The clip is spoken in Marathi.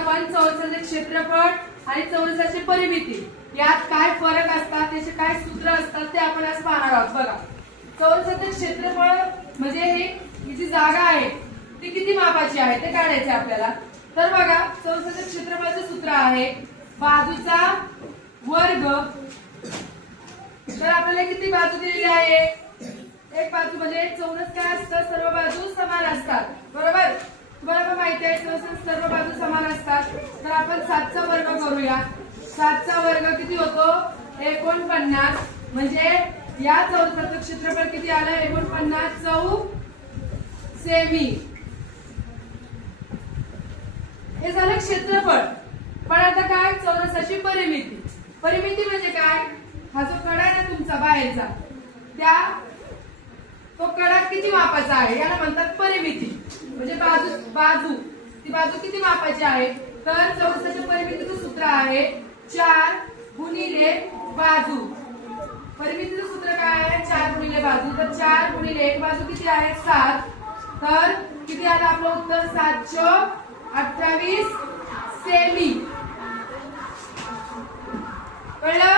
आपण चौरसाचे क्षेत्रफळ आणि चौरसाची परिमिती यात काय फरक असतात त्याचे काय सूत्र असतात ते आपण आज पाहणार आहोत. बघा चौरसाचे क्षेत्रफळ म्हणजे हे जी जागा आहे ती किती मापाची आहे ते काढायचे आपल्याला. तर बघा चौरसाचे क्षेत्रफळाचे सूत्र आहे बाजूचा वर्ग. तर आपल्याला किती बाजू दिलेली आहे? एक बाजू म्हणजे चौरस काय असतं? सर्व बाजू समान असतात बरोबर तुम्हाला पण माहिती आहे चौरस सर्व बाजू समान असतात. तर आपण सातचा वर्ग करूया. सातचा वर्ग किती होतो? एकोणपन्नास. म्हणजे या चौरसाचं क्षेत्रफळ किती आलं? एकोणपन्नास चौ सेमी. हे झालं क्षेत्रफळ. पण आता काय? चौरसाची परिमिती. परिमिती म्हणजे काय? हा जो कडा आहे ना तुमचा बाहेरचा त्या तो कडा किती मापाचा आहे? याला म्हणतात परिमिती. म्हणजे बाजू बाजू किती मापाची आहे? तर चौरसाच्या परिमितीचं सूत्र आहे चार गुणिले बाजू. परिमितीचं सूत्र काय आहे? चार गुणिले बाजू. तर चार गुणिले एक बाजू किती आहे? सात. तर किती आलं आपलं उत्तर? सातशे अठ्ठावीस सेमी. कळलं?